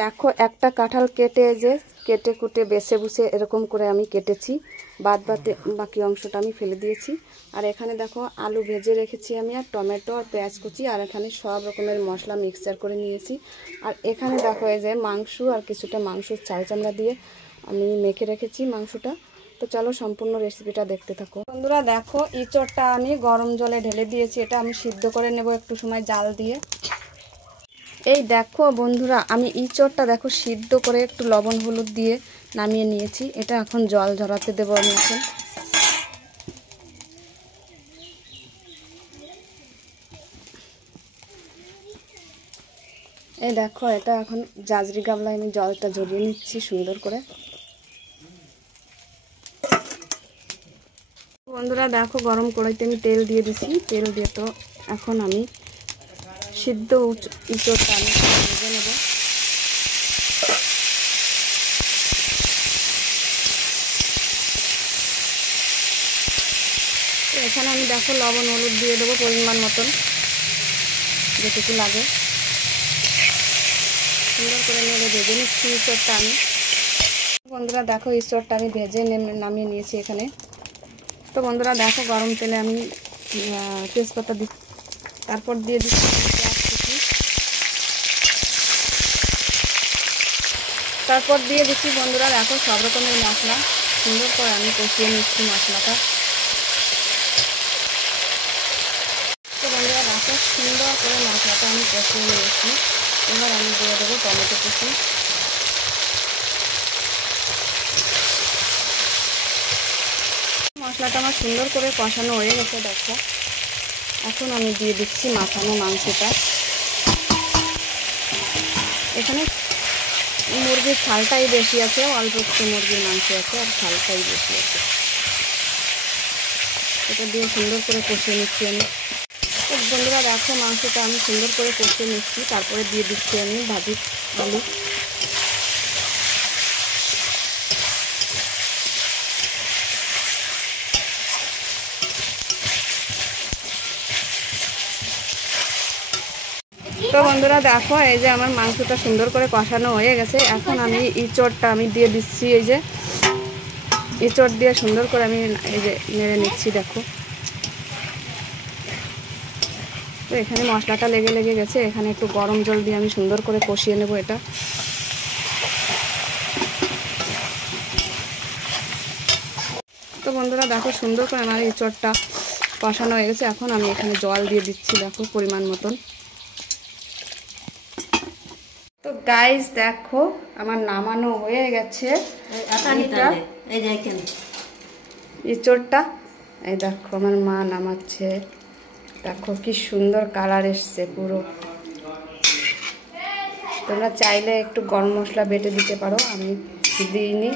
দেখো একটা কাঁঠাল কেটে যে কেটে কুটে বেছে বুছে এরকম করে আমি কেটেছি, বাকি অংশটা আমি ফেলে দিয়েছি। আর এখানে দেখো আলু ভেজে রেখেছি আমি, আর টমেটো আর পেঁয়াজ কুচি, আর এখানে সব রকমের মশলা মিক্সচার করে নিয়েছি। আর এখানে দেখো এই যে মাংস আর কিছুটা মাংসের চাল চামড়া দিয়ে আমি মেখে রেখেছি মাংসটা। তো চলো সম্পূর্ণ রেসিপিটা দেখতে থাকো। বন্ধুরা দেখো ইঁচড়টা আমি গরম জলে ঢেলে দিয়েছি, এটা আমি সিদ্ধ করে নেব একটু সময় জাল দিয়ে। এই দেখো বন্ধুরা আমি ইঁচড়টা দেখো সিদ্ধ করে একটু লবণ হলুদ দিয়ে নামিয়ে নিয়েছি, এটা এখন জল ঝরাতে দেবো আমি এখন। এই দেখো এটা এখন জাজরি গামলায় আমি জলটা ঝরিয়ে নিচ্ছি সুন্দর করে। বন্ধুরা দেখো গরম কড়াইতে আমি তেল দিয়ে দিছি, তেল দিয়ে তো এখন আমি সিদ্ধ ইঁচড়টা আমি ভেজে নেব। এখানে আমি দেখো লবণ হলুদ দিয়ে দেবো পরিমাণ মতন, যেটুকু লাগে। সুন্দর করে নেড়ে ভেজে নিচ্ছি ইঁচড়টা আমি। বন্ধুরা দেখো ইঁচড়টা আমি ভেজে নামিয়ে নিয়েছি এখানে। তো বন্ধুরা দেখো গরম তেলে আমি তেজপাতা তারপর দিয়ে দিচ্ছি পেঁয়াজ কুচি, তারপর দিয়ে দিচ্ছি বন্ধুরা দেখো সব রকমের মশলা। সুন্দর করে আমি কষিয়ে নিচ্ছি মশলাটা। তো বন্ধুরা দেখো সুন্দর করে মশলাটা আমি কষিয়ে নিয়েছি। এবার আমি দিয়ে দেবো টমেটো কুচি। মশলাটা আমার সুন্দর করে কষানো হয়ে গেছে দেখো। এখন আমি দিয়ে দিচ্ছি মাখানো মাংসটা। এখানে মুরগির ছালটাই বেশি আছে, অল্প একটু মুরগির মাংস আছে আর ছালটাই বেশি আছে। এটা দিয়ে সুন্দর করে কষিয়ে নিচ্ছি আমি। তো বন্ধুরা দেখো মাংসটা আমি সুন্দর করে কষিয়ে নিচ্ছি, তারপরে দিয়ে দিচ্ছি আমি ভাজি আলু। তো বন্ধুরা দেখো এই যে আমার মাংসটা সুন্দর করে কষানো হয়ে গেছে। এখন আমি ইঁচড়টা আমি দিয়ে দিচ্ছি, এই যে ইঁচড় দিয়ে সুন্দর করে আমি এই যে নেড়ে নিচ্ছি দেখো। তো এখানে মশলাটা লেগে গেছে, এখানে একটু গরম জল দিয়ে আমি সুন্দর করে কষিয়ে নেব এটা। তো বন্ধুরা দেখো সুন্দর করে আমার ইঁচড়টা কষানো হয়ে গেছে। এখন আমি এখানে জল দিয়ে দিচ্ছি দেখো পরিমাণ মতন। তো গাইস দেখো আমার নামানো হয়ে গেছে ইঁচড়টা। এই দেখো আমার মা নামাচ্ছে, দেখো কি সুন্দর কালার এসছে পুরো। তোমরা চাইলে একটু গরম মশলা বেটে দিতে পারো, আমি দিইনি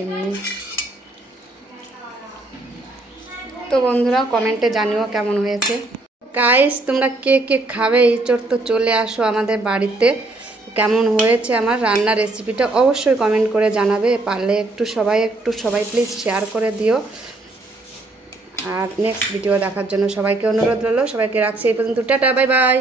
এমনি। তো বন্ধুরা কমেন্টে জানিও কেমন হয়েছে। গাইস তোমরা কে কে খাবে ইঁচড় তো চলে আসো আমাদের বাড়িতে। কেমন হয়েছে আমার রান্নার রেসিপিটা অবশ্যই কমেন্ট করে জানাবে। পারলে একটু সবাই প্লিজ শেয়ার করে দিও। আর নেক্সট ভিডিও দেখার জন্য সবাইকে অনুরোধ রইল। সবাইকে রাখছি এই পর্যন্ত। Tata bye bye.